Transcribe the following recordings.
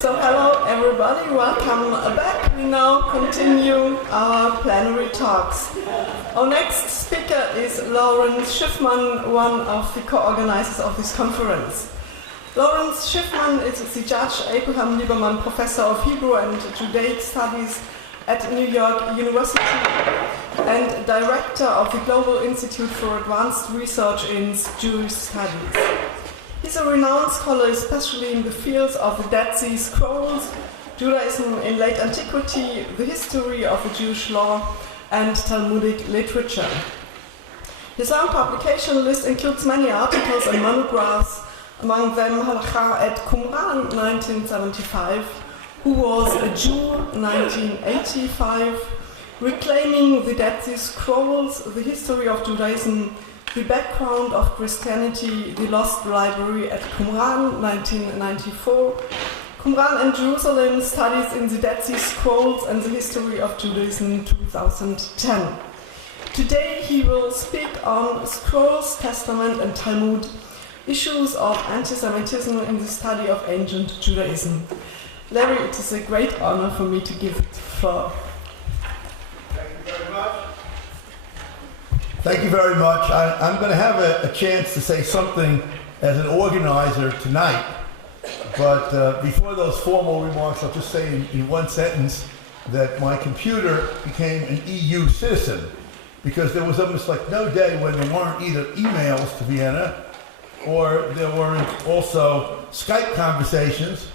So hello everybody, welcome back. We now continue our plenary talks. Our next speaker is Lawrence Schiffman, one of the co-organizers of this conference. Lawrence Schiffman is the Judge Abraham Lieberman Professor of Hebrew and Judaic Studies at New York University and Director of the Global Institute for Advanced Research in Jewish Studies. He's a renowned scholar, especially in the fields of the Dead Sea Scrolls, Judaism in late antiquity, the history of the Jewish law, and Talmudic literature. His long publication list includes many articles and monographs, among them Halacha at Qumran, 1975, Who Was a Jew, 1985, Reclaiming the Dead Sea Scrolls, the history of Judaism, the background of Christianity, the Lost Library at Qumran, 1994, Qumran and Jerusalem, Studies in the Dead Sea Scrolls and the History of Judaism, 2010. Today he will speak on Scrolls, Testament and Talmud, issues of anti-Semitism in the study of ancient Judaism. Larry, it is a great honor for me to give it the floor. Thank you very much. Thank you very much. I'm going to have a chance to say something as an organizer tonight, but before those formal remarks, I'll just say in one sentence that my computer became an EU citizen because there was almost like no day when there weren't either emails to Vienna or there weren't also Skype conversations,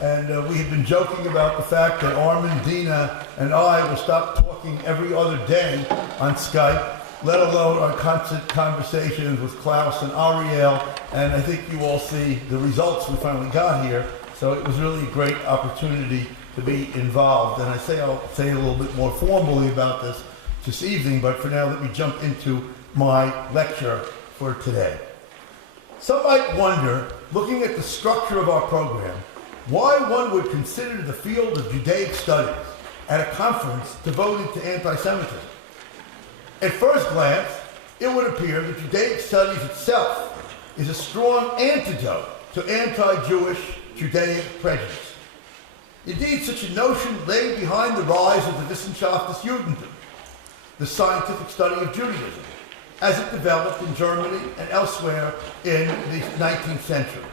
and we had been joking about the fact that Armin, Dina, and I will stop talking every other day on Skype, let alone our constant conversations with Klaus and Ariel, and I think you all see the results we finally got here. So it was really a great opportunity to be involved. And I'll say a little bit more formally about this evening, but for now let me jump into my lecture for today. Some might wonder, looking at the structure of our program, why one would consider the field of Judaic studies at a conference devoted to anti-Semitism. At first glance, it would appear that Judaic studies itself is a strong antidote to anti-Jewish Judaic prejudice. Indeed, such a notion lay behind the rise of the Wissenschaftes Judentum, the scientific study of Judaism, as it developed in Germany and elsewhere in the 19th century.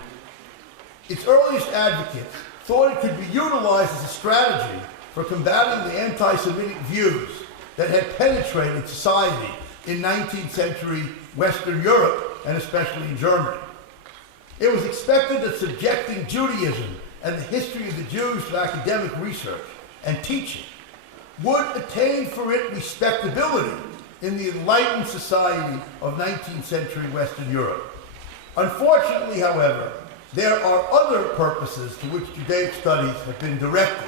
Its earliest advocates thought it could be utilized as a strategy for combating the anti-Semitic views that had penetrated society in 19th century Western Europe, and especially in Germany. It was expected that subjecting Judaism and the history of the Jews to academic research and teaching would attain for it respectability in the enlightened society of 19th century Western Europe. Unfortunately, however, there are other purposes to which Judaic studies have been directed.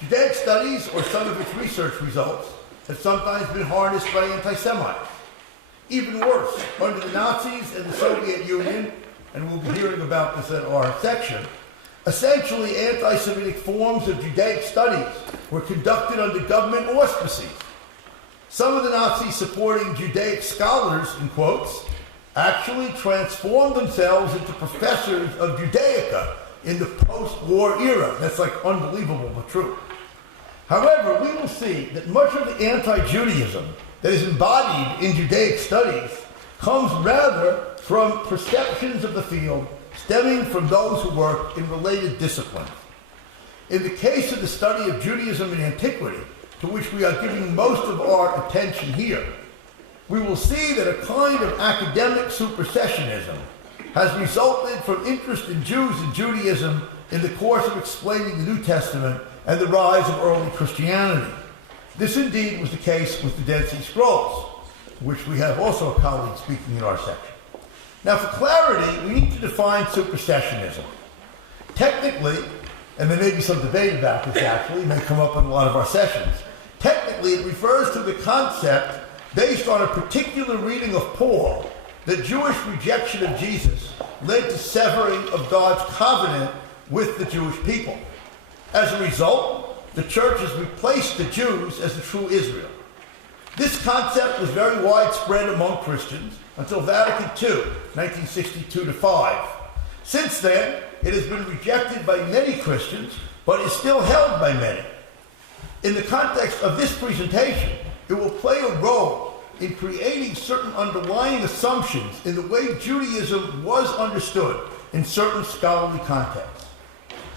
Judaic studies, or some of its research results, have sometimes been harnessed by anti-Semites. Even worse, under the Nazis and the Soviet Union, and we'll be hearing about this in our section, essentially anti-Semitic forms of Judaic studies were conducted under government auspices. Some of the Nazis supporting Judaic scholars, in quotes, actually transformed themselves into professors of Judaica in the post-war era. That's like unbelievable but true. However, we will see that much of the anti-Judaism that is embodied in Judaic studies comes rather from perceptions of the field stemming from those who work in related disciplines. In the case of the study of Judaism and antiquity, to which we are giving most of our attention here, we will see that a kind of academic supersessionism has resulted from interest in Jews and Judaism in the course of explaining the New Testament and the rise of early Christianity. This indeed was the case with the Dead Sea Scrolls, which we have also a colleague speaking in our section. Now, for clarity, we need to define supersessionism. Technically, and there may be some debate about this actually, it may come up in a lot of our sessions. Technically, it refers to the concept based on a particular reading of Paul that Jewish rejection of Jesus led to severing of God's covenant with the Jewish people. As a result, the church has replaced the Jews as the true Israel. This concept was very widespread among Christians until Vatican II, 1962-5. Since then, it has been rejected by many Christians, but is still held by many. In the context of this presentation, it will play a role in creating certain underlying assumptions in the way Judaism was understood in certain scholarly contexts.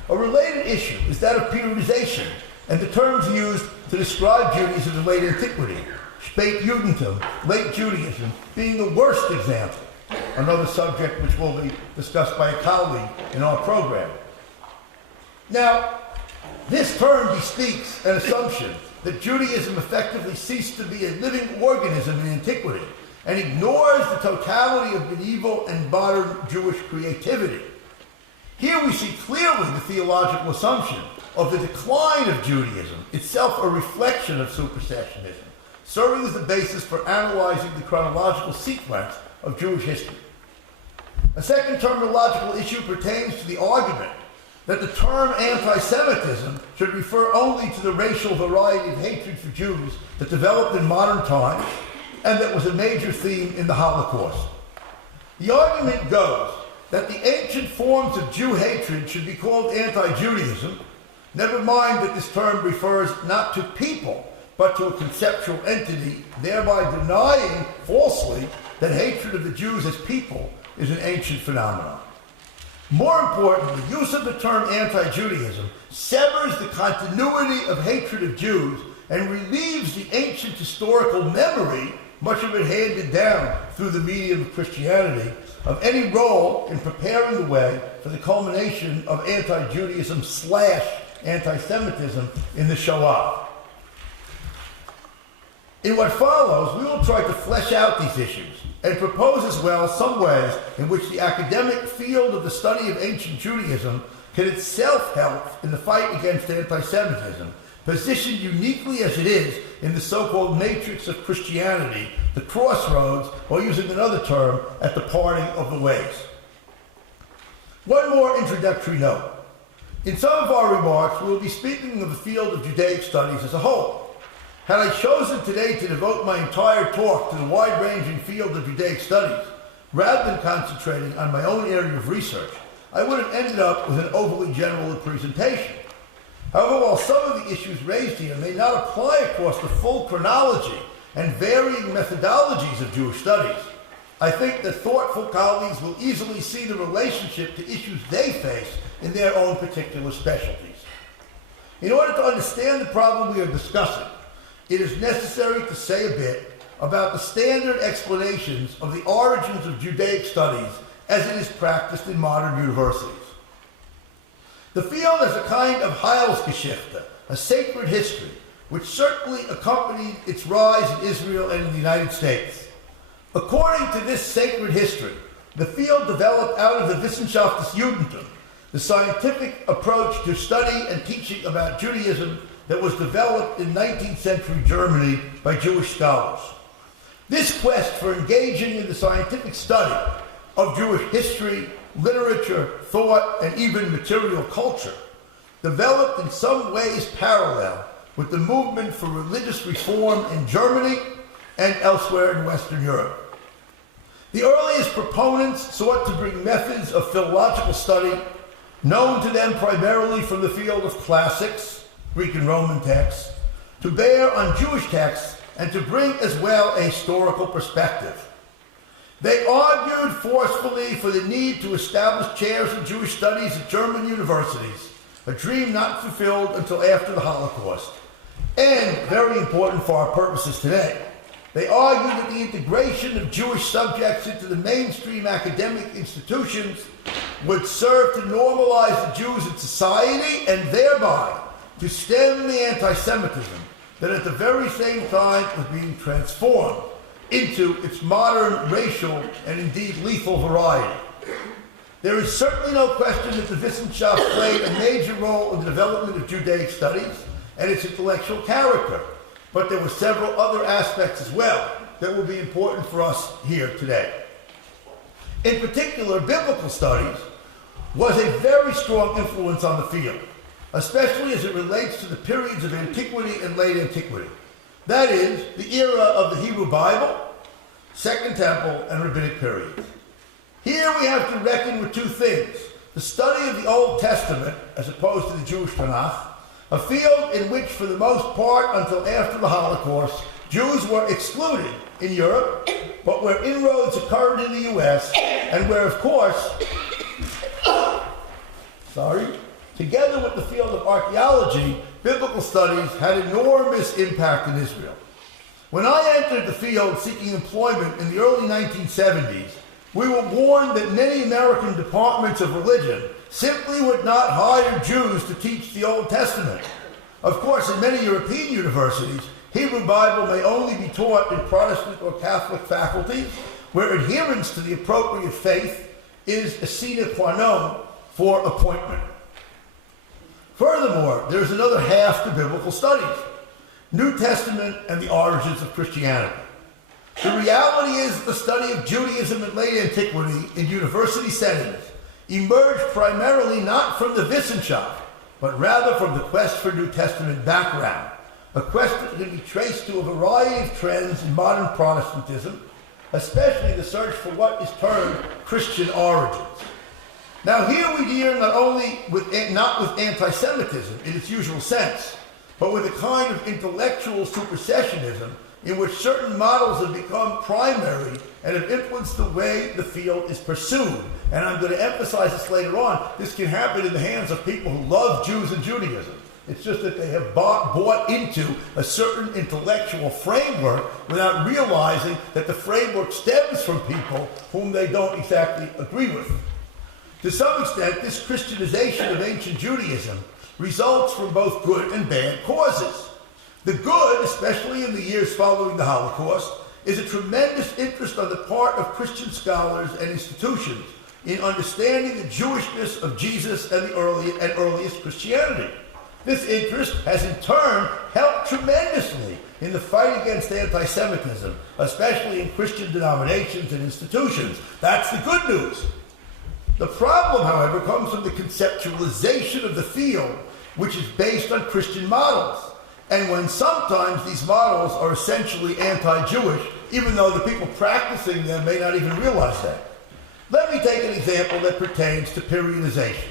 A related issue is that of periodization and the terms used to describe Judaism in late antiquity, Spätjudentum, late Judaism, being the worst example, another subject which will be discussed by a colleague in our program. Now, this term bespeaks an assumption that Judaism effectively ceased to be a living organism in antiquity and ignores the totality of medieval and modern Jewish creativity. Here we see clearly the theological assumption of the decline of Judaism, itself a reflection of supersessionism, serving as the basis for analyzing the chronological sequence of Jewish history. A second terminological issue pertains to the argument that the term anti-Semitism should refer only to the racial variety of hatred for Jews that developed in modern times and that was a major theme in the Holocaust. The argument goes that the ancient forms of Jew hatred should be called anti-Judaism, never mind that this term refers not to people, but to a conceptual entity, thereby denying falsely that hatred of the Jews as people is an ancient phenomenon. More importantly, the use of the term anti-Judaism severs the continuity of hatred of Jews and relieves the ancient historical memory, much of it handed down through the medium of Christianity, of any role in preparing the way for the culmination of anti-Judaism / anti-Semitism in the Shoah. In what follows, we will try to flesh out these issues and propose as well some ways in which the academic field of the study of ancient Judaism can itself help in the fight against anti-Semitism, positioned uniquely as it is in the so-called matrix of Christianity, the crossroads, or using another term, at the parting of the ways. One more introductory note. In some of our remarks, we will be speaking of the field of Judaic studies as a whole. Had I chosen today to devote my entire talk to the wide-ranging field of Judaic studies, rather than concentrating on my own area of research, I would have ended up with an overly general presentation. However, while some of the issues raised here may not apply across the full chronology and varying methodologies of Jewish studies, I think that thoughtful colleagues will easily see the relationship to issues they face in their own particular specialties. In order to understand the problem we are discussing, it is necessary to say a bit about the standard explanations of the origins of Judaic studies as it is practiced in modern universities. The field has a kind of Heilsgeschichte, a sacred history, which certainly accompanied its rise in Israel and in the United States. According to this sacred history, the field developed out of the Wissenschaft des Judentums, the scientific approach to study and teaching about Judaism that was developed in 19th century Germany by Jewish scholars. This quest for engaging in the scientific study of Jewish history, literature, thought, and even material culture developed in some ways parallel with the movement for religious reform in Germany and elsewhere in Western Europe. The earliest proponents sought to bring methods of philological study, known to them primarily from the field of classics, Greek and Roman texts, to bear on Jewish texts and to bring as well a historical perspective. They argued forcefully for the need to establish chairs in Jewish studies at German universities, a dream not fulfilled until after the Holocaust. And, very important for our purposes today, they argued that the integration of Jewish subjects into the mainstream academic institutions would serve to normalize the Jews in society and thereby to stem the anti-Semitism that at the very same time was being transformed into its modern racial and indeed lethal variety. There is certainly no question that the Wissenschaft played a major role in the development of Judaic studies and its intellectual character, but there were several other aspects as well that will be important for us here today. In particular, biblical studies was a very strong influence on the field, especially as it relates to the periods of antiquity and late antiquity. That is, the era of the Hebrew Bible, Second Temple, and Rabbinic periods. Here we have to reckon with two things: the study of the Old Testament, as opposed to the Jewish Tanakh, a field in which, for the most part, until after the Holocaust, Jews were excluded in Europe, but where inroads occurred in the U.S., and where, of course, together with the field of archaeology, biblical studies had enormous impact in Israel. When I entered the field seeking employment in the early 1970s, we were warned that many American departments of religion simply would not hire Jews to teach the Old Testament. Of course, in many European universities, Hebrew Bible may only be taught in Protestant or Catholic faculties, where adherence to the appropriate faith is a sine qua non for appointment. Furthermore, there is another half to biblical studies: New Testament and the origins of Christianity. The reality is that the study of Judaism in late antiquity in university settings emerged primarily not from the Wissenschaft, but rather from the quest for New Testament background, a quest that can be traced to a variety of trends in modern Protestantism, especially the search for what is termed Christian origins. Now here we deal not with anti-Semitism in its usual sense, but with a kind of intellectual supersessionism in which certain models have become primary and have influenced the way the field is pursued. And I'm going to emphasize this later on. This can happen in the hands of people who love Jews and Judaism. It's just that they have bought into a certain intellectual framework without realizing that the framework stems from people whom they don't exactly agree with. To some extent, this Christianization of ancient Judaism results from both good and bad causes. The good, especially in the years following the Holocaust, is a tremendous interest on the part of Christian scholars and institutions in understanding the Jewishness of Jesus and the earliest Christianity. This interest has in turn helped tremendously in the fight against anti-Semitism, especially in Christian denominations and institutions. That's the good news. The problem, however, comes from the conceptualization of the field, which is based on Christian models, and when sometimes these models are essentially anti-Jewish, even though the people practicing them may not even realize that. Let me take an example that pertains to periodization.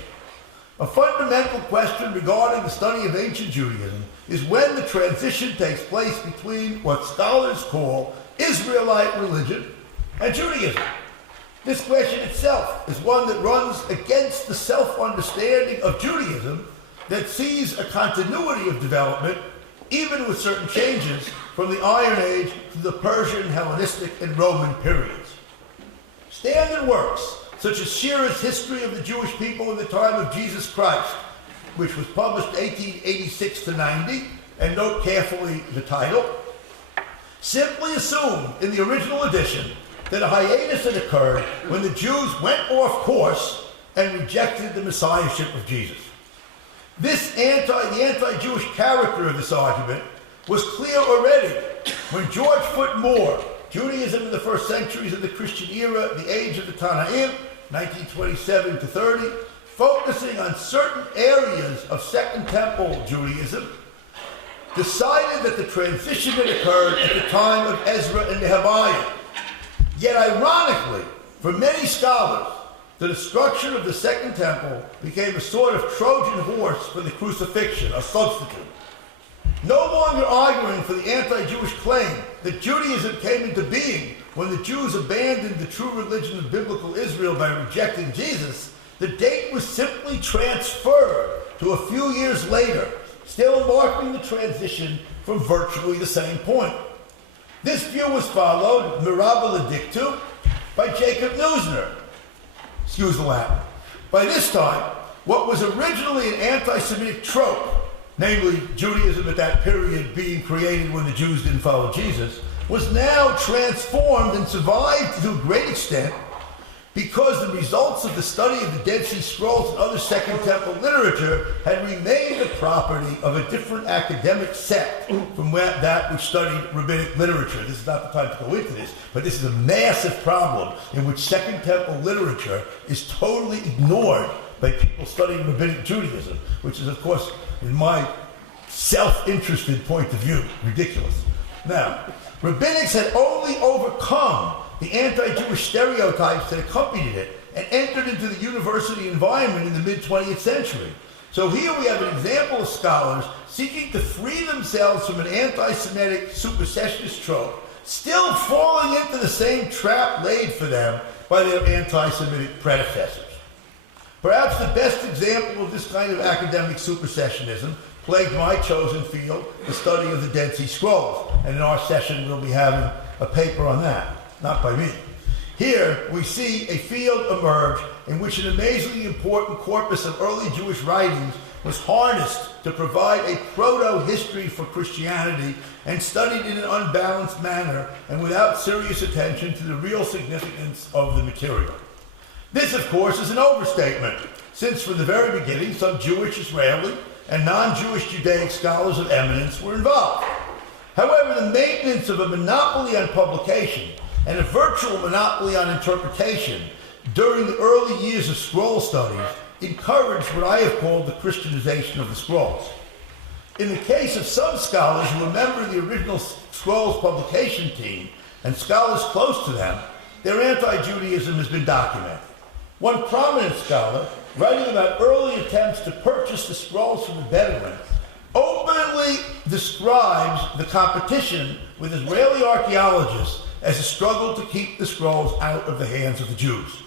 A fundamental question regarding the study of ancient Judaism is when the transition takes place between what scholars call Israelite religion and Judaism. This question itself is one that runs against the self-understanding of Judaism that sees a continuity of development, even with certain changes, from the Iron Age to the Persian, Hellenistic, and Roman periods. Standard works, such as Shearer's History of the Jewish People in the Time of Jesus Christ, which was published 1886 to 90, and note carefully the title, simply assumed in the original edition that a hiatus had occurred when the Jews went off course and rejected the messiahship of Jesus. The anti-Jewish character of this argument was clear already when George Foot Moore, Judaism in the First Centuries of the Christian Era, the Age of the Tanaim, 1927 to 30, focusing on certain areas of Second Temple Judaism, decided that the transition had occurred at the time of Ezra and Nehemiah. Yet ironically, for many scholars, the destruction of the Second Temple became a sort of Trojan horse for the crucifixion, a substitute. No longer arguing for the anti-Jewish claim that Judaism came into being when the Jews abandoned the true religion of biblical Israel by rejecting Jesus, the date was simply transferred to a few years later, still marking the transition from virtually the same point. This view was followed, mirabile dictu, by Jacob Neusner. Excuse the Latin. By this time, what was originally an anti-Semitic trope, namely Judaism at that period being created when the Jews didn't follow Jesus, was now transformed and survived to a great extent because the results of the study of the Dead Sea Scrolls and other Second Temple literature had remained the property of a different academic sect from that which studied rabbinic literature. This is not the time to go into this, but this is a massive problem in which Second Temple literature is totally ignored by people studying rabbinic Judaism, which is, of course, in my self-interested point of view, ridiculous. Now, rabbinics had only overcome the anti-Jewish stereotypes that accompanied it and entered into the university environment in the mid-20th century. So here we have an example of scholars seeking to free themselves from an anti-Semitic supersessionist trope, still falling into the same trap laid for them by their anti-Semitic predecessors. Perhaps the best example of this kind of academic supersessionism plagued my chosen field, the study of the Dead Sea Scrolls, and in our session we'll be having a paper on that, not by me. Here we see a field emerge in which an amazingly important corpus of early Jewish writings was harnessed to provide a proto-history for Christianity and studied in an unbalanced manner and without serious attention to the real significance of the material. This, of course, is an overstatement, since from the very beginning some Jewish, Israeli, and non-Jewish Judaic scholars of eminence were involved. However, the maintenance of a monopoly on publication and a virtual monopoly on interpretation during the early years of scroll studies encouraged what I have called the Christianization of the scrolls. In the case of some scholars who were members of the original scrolls publication team and scholars close to them, their anti-Judaism has been documented. One prominent scholar, writing about early attempts to purchase the scrolls from the Bedouins, openly describes the competition with Israeli archaeologists as a struggle to keep the scrolls out of the hands of the Jews.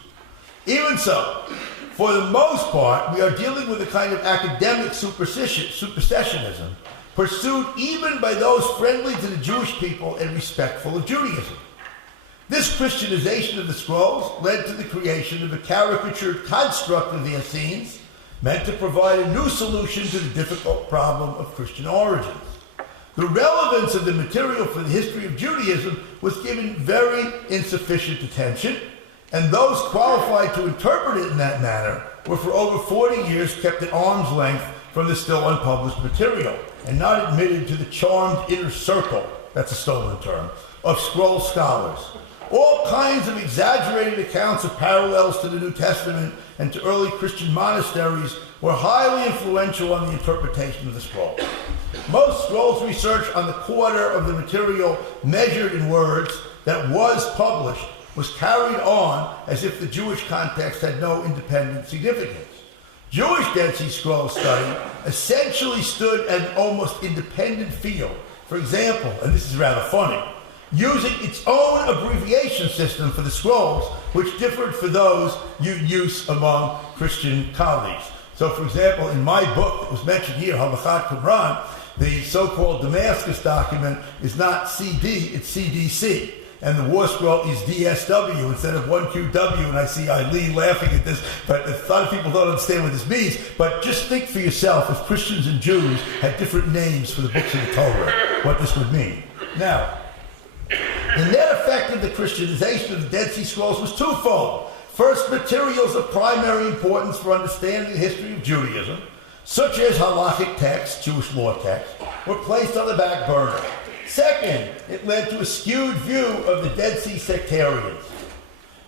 Even so, for the most part, we are dealing with a kind of academic supersessionism pursued even by those friendly to the Jewish people and respectful of Judaism. This Christianization of the scrolls led to the creation of a caricatured construct of the Essenes, meant to provide a new solution to the difficult problem of Christian origins. The relevance of the material for the history of Judaism was given very insufficient attention, and those qualified to interpret it in that manner were for over 40 years kept at arm's length from the still unpublished material, and not admitted to the charmed inner circle, that's a stolen term, of scroll scholars. All kinds of exaggerated accounts of parallels to the New Testament and to early Christian monasteries were highly influential on the interpretation of the scroll. Most scrolls research on the quarter of the material measured in words that was published was carried on as if the Jewish context had no independent significance. Jewish Dead Sea Scroll study essentially stood as an almost independent field. For example, and this is rather funny, using its own abbreviation system for the scrolls, which differed for those in use among Christian colleagues. So, for example, in my book that was mentioned here, Halachat Qumran, the so-called Damascus document is not CD, it's CDC. And the war scroll is DSW instead of 1QW, and I see Eileen laughing at this, but a lot of people don't understand what this means. But just think for yourself, if Christians and Jews had different names for the books of the Torah, what this would mean. Now, the net effect of the Christianization of the Dead Sea Scrolls was twofold. First, materials of primary importance for understanding the history of Judaism, such as halachic texts, Jewish law texts, were placed on the back burner. Second, it led to a skewed view of the Dead Sea sectarians,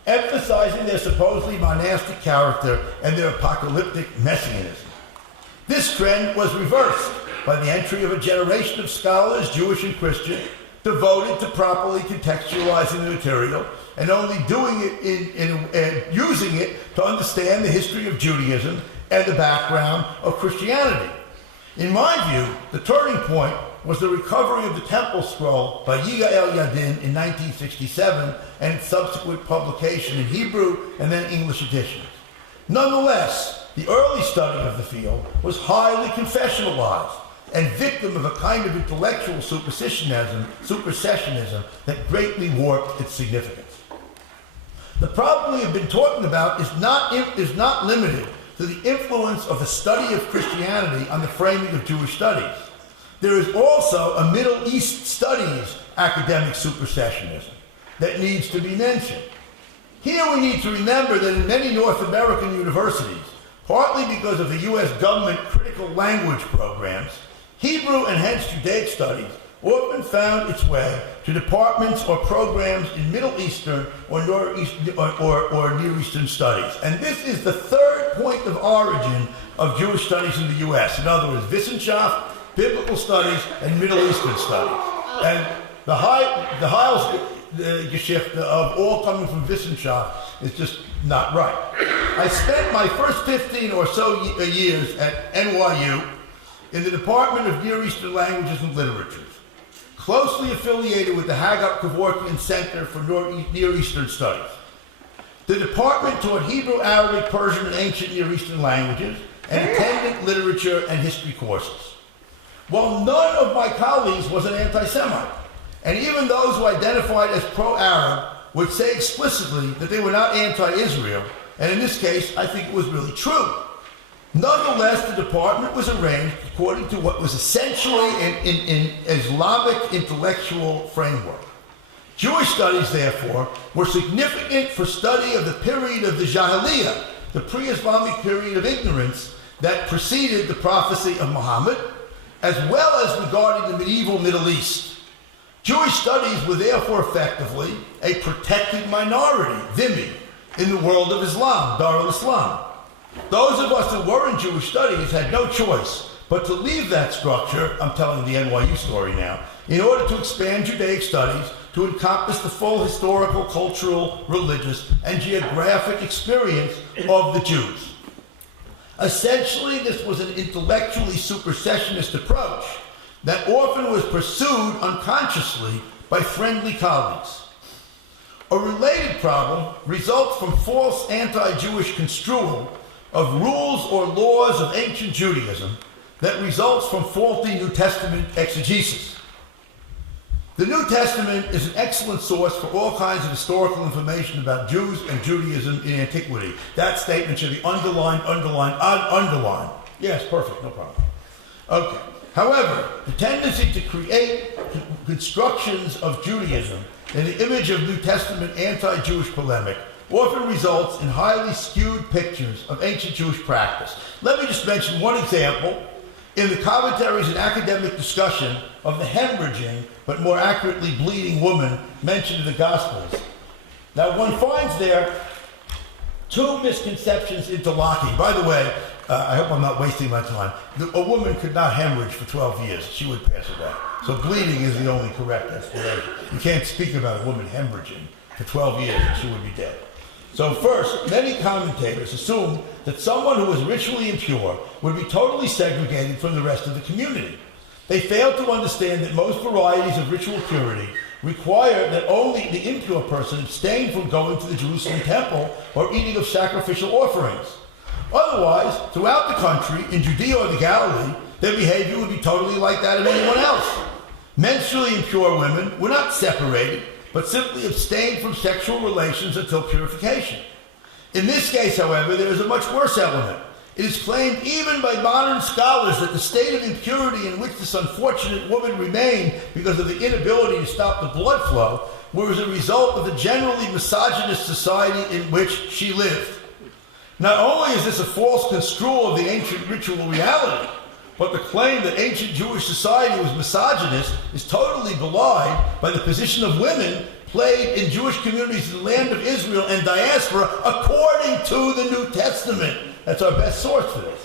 emphasizing their supposedly monastic character and their apocalyptic messianism. This trend was reversed by the entry of a generation of scholars, Jewish and Christian, devoted to properly contextualizing the material and only doing it using it to understand the history of Judaism and the background of Christianity. In my view, the turning point was the recovery of the Temple Scroll by Yigael Yadin in 1967 and its subsequent publication in Hebrew and then English editions. Nonetheless, the early study of the field was highly confessionalized and victim of a kind of intellectual supersessionism that greatly warped its significance. The problem we have been talking about is not limited to the influence of the study of Christianity on the framing of Jewish studies. There is also a Middle East studies academic supersessionism that needs to be mentioned. Here we need to remember that in many North American universities, partly because of the U.S. government critical language programs, Hebrew and hence Judaic studies often found its way to departments or programs in Middle Eastern or Near Eastern studies. And this is the third point of origin of Jewish studies in the U.S. In other words, Wissenschaft, biblical studies, and Middle Eastern studies. And the Geschichte of all coming from Wissenschaft is just not right. I spent my first 15 or so years at NYU in the Department of Near Eastern Languages and Literatures, closely affiliated with the Haggard Kevorkian Center for Near Eastern Studies. The department taught Hebrew, Arabic, Persian, and ancient Near Eastern languages, and attended literature and history courses. While none of my colleagues was an anti-Semite, and even those who identified as pro-Arab would say explicitly that they were not anti-Israel, and in this case, I think it was really true. Nonetheless, the department was arranged according to what was essentially an Islamic intellectual framework. Jewish studies, therefore, were significant for study of the period of the Jahiliyyah, the pre-Islamic period of ignorance that preceded the prophecy of Muhammad, as well as regarding the medieval Middle East. Jewish studies were therefore effectively a protected minority, dhimmi, in the world of Islam, Dar al-Islam. Those of us that were in Jewish studies had no choice but to leave that structure, I'm telling the NYU story now, in order to expand Judaic studies to encompass the full historical, cultural, religious, and geographic experience of the Jews. Essentially, this was an intellectually supersessionist approach that often was pursued unconsciously by friendly colleagues. A related problem results from false anti-Jewish construal of rules or laws of ancient Judaism that results from faulty New Testament exegesis. The New Testament is an excellent source for all kinds of historical information about Jews and Judaism in antiquity. That statement should be underlined. Yes, perfect, no problem. Okay. However, the tendency to create constructions of Judaism in the image of New Testament anti-Jewish polemic often results in highly skewed pictures of ancient Jewish practice. Let me just mention one example in the commentaries and academic discussion of the hemorrhaging, but more accurately bleeding woman mentioned in the Gospels. Now one finds there two misconceptions interlocking. By the way, I hope I'm not wasting my time. A woman could not hemorrhage for 12 years. She would pass away. So bleeding is the only correct explanation. You can't speak about a woman hemorrhaging for 12 years and she would be dead. So first, many commentators assume that someone who was ritually impure would be totally segregated from the rest of the community. They fail to understand that most varieties of ritual purity require that only the impure person abstain from going to the Jerusalem temple or eating of sacrificial offerings. Otherwise, throughout the country, in Judea or the Galilee, their behavior would be totally like that of anyone else. Menstrually impure women were not separated, but simply abstained from sexual relations until purification. In this case, however, there is a much worse element. It is claimed even by modern scholars that the state of impurity in which this unfortunate woman remained because of the inability to stop the blood flow was a result of the generally misogynist society in which she lived. Not only is this a false construal of the ancient ritual reality, but the claim that ancient Jewish society was misogynist is totally belied by the position of women played in Jewish communities in the land of Israel and diaspora according to the New Testament. That's our best source for this.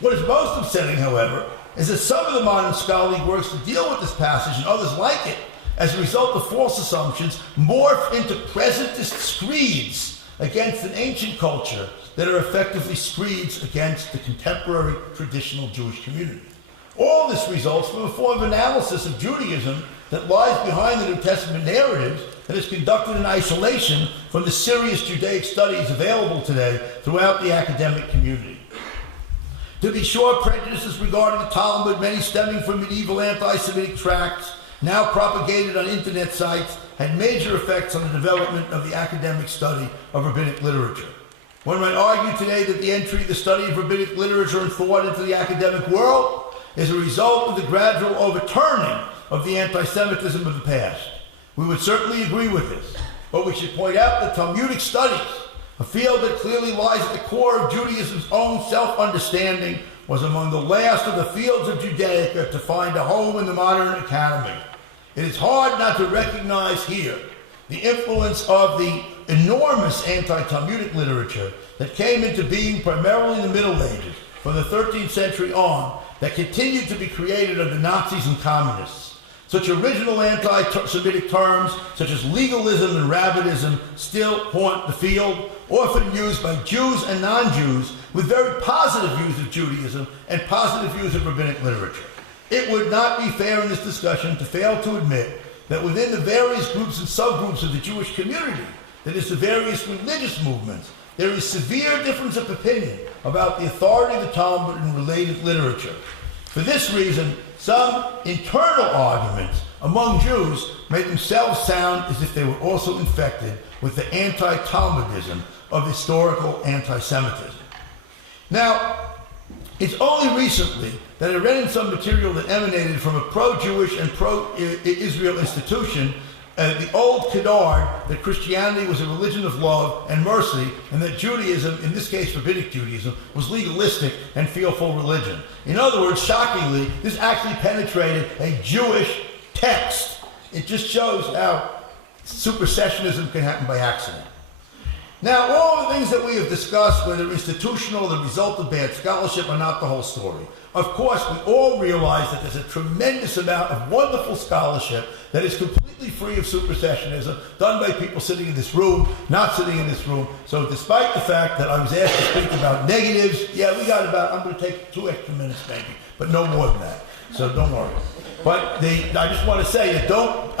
What is most upsetting, however, is that some of the modern scholarly works to deal with this passage and others like it, as a result of false assumptions, morph into presentist screeds against an ancient culture that are effectively screeds against the contemporary traditional Jewish community. All this results from a form of analysis of Judaism that lies behind the New Testament narratives that is conducted in isolation from the serious Judaic studies available today throughout the academic community. To be sure, prejudices regarding the Talmud, many stemming from medieval anti-Semitic tracts, now propagated on internet sites, had major effects on the development of the academic study of rabbinic literature. One might argue today that the entry of the study of rabbinic literature and thought into the academic world is a result of the gradual overturning of the anti-Semitism of the past. We would certainly agree with this, but we should point out that Talmudic studies, a field that clearly lies at the core of Judaism's own self-understanding, was among the last of the fields of Judaica to find a home in the modern academy. It is hard not to recognize here the influence of the enormous anti-Talmudic literature that came into being primarily in the Middle Ages, from the 13th century on, that continued to be created under Nazis and communists. Such original anti-Semitic terms, such as legalism and rabbinism, still haunt the field, often used by Jews and non-Jews with very positive views of Judaism and positive views of rabbinic literature. It would not be fair in this discussion to fail to admit that within the various groups and subgroups of the Jewish community, that is, the various religious movements, there is severe difference of opinion about the authority of the Talmud and related literature. For this reason, some internal arguments among Jews make themselves sound as if they were also infected with the anti-Talmudism of historical anti-Semitism. Now, it's only recently that I read in some material that emanated from a pro-Jewish and pro-Israel institution the old canard that Christianity was a religion of love and mercy, and that Judaism, in this case rabbinic Judaism, was legalistic and fearful religion. In other words, shockingly, this actually penetrated a Jewish text. It just shows how supersessionism can happen by accident. Now, all the things that we have discussed, whether institutional or the result of bad scholarship, are not the whole story. Of course, we all realize that there's a tremendous amount of wonderful scholarship that is completely free of supersessionism, done by people sitting in this room, not sitting in this room. So despite the fact that I was asked to speak about negatives, yeah, we got about, I'm going to take 2 extra minutes maybe, but no more than that. So don't worry. But I just want to say that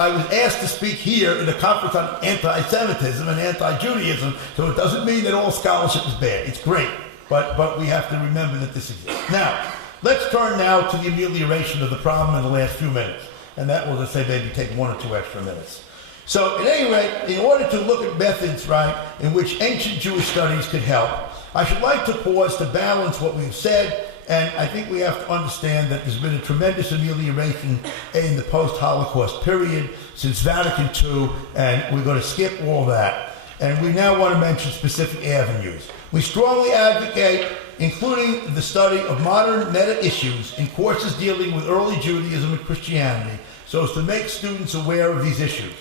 I was asked to speak here in a conference on anti-Semitism and anti-Judaism, so it doesn't mean that all scholarship is bad. It's great, but we have to remember that this exists. Now, let's turn now to the amelioration of the problem in the last few minutes, and that will, let's say, maybe take 1 or 2 extra minutes. So, at any rate, in order to look at methods, right, in which ancient Jewish studies could help, I should like to pause to balance what we've said. And I think we have to understand that there's been a tremendous amelioration in the post-Holocaust period since Vatican II, and we're going to skip all that. And we now want to mention specific avenues. We strongly advocate including the study of modern meta-issues in courses dealing with early Judaism and Christianity so as to make students aware of these issues.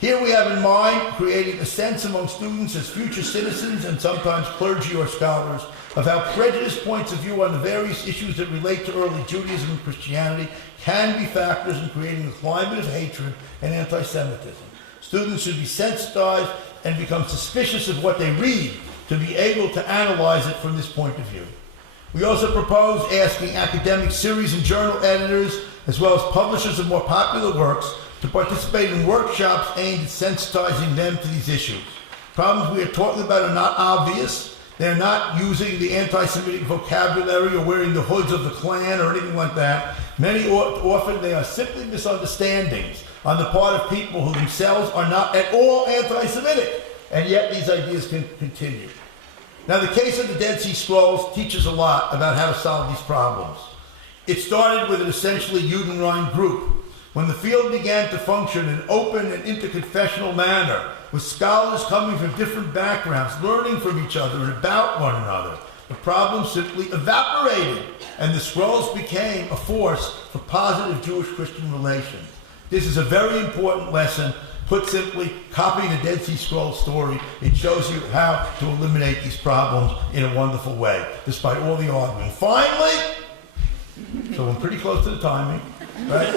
Here we have in mind creating a sense among students as future citizens and sometimes clergy or scholars of how prejudiced points of view on the various issues that relate to early Judaism and Christianity can be factors in creating a climate of hatred and anti-Semitism. Students should be sensitized and become suspicious of what they read to be able to analyze it from this point of view. We also propose asking academic series and journal editors, as well as publishers of more popular works, to participate in workshops aimed at sensitizing them to these issues. Problems we are talking about are not obvious. They're not using the anti-Semitic vocabulary or wearing the hoods of the Klan or anything like that. Often they are simply misunderstandings on the part of people who themselves are not at all anti-Semitic, and yet these ideas can continue. Now, the case of the Dead Sea Scrolls teaches a lot about how to solve these problems. It started with an essentially Judenrein group. When the field began to function in an open and interconfessional manner, with scholars coming from different backgrounds, learning from each other and about one another, the problem simply evaporated, and the scrolls became a force for positive Jewish-Christian relations. This is a very important lesson. Put simply, copying the Dead Sea Scrolls story, it shows you how to eliminate these problems in a wonderful way, despite all the arguing. Finally, so I'm pretty close to the timing, right?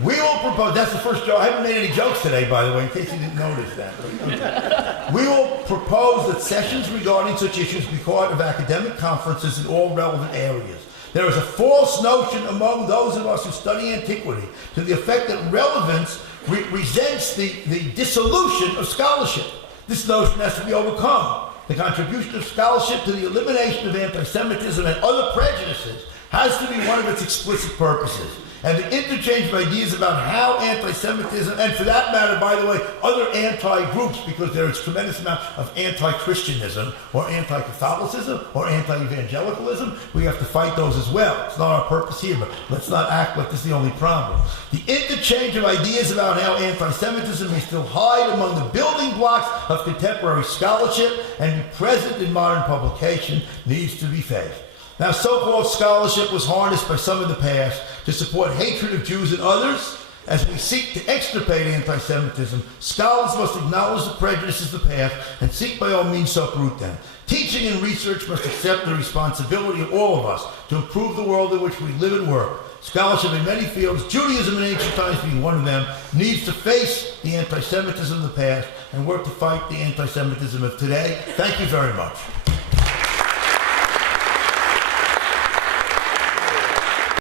We will propose, that's the first joke, I haven't made any jokes today, by the way, in case you didn't notice that. We will propose that sessions regarding such issues be part of academic conferences in all relevant areas. There is a false notion among those of us who study antiquity to the effect that relevance resents the dissolution of scholarship. This notion has to be overcome. The contribution of scholarship to the elimination of anti-Semitism and other prejudices has to be one of its explicit purposes. And the interchange of ideas about how anti-Semitism, and for that matter, by the way, other anti-groups, because there is a tremendous amount of anti-Christianism, or anti-Catholicism, or anti-evangelicalism, we have to fight those as well. It's not our purpose here, but let's not act like this is the only problem. The interchange of ideas about how anti-Semitism may still hide among the building blocks of contemporary scholarship and be present in modern publication needs to be faced. Now, so-called scholarship was harnessed by some in the past to support hatred of Jews and others, As we seek to extirpate anti-Semitism, scholars must acknowledge the prejudices of the past and seek by all means to uproot them. Teaching and research must accept the responsibility of all of us to improve the world in which we live and work. Scholarship in many fields, Judaism in ancient times being one of them, needs to face the anti-Semitism of the past and work to fight the anti-Semitism of today. Thank you very much.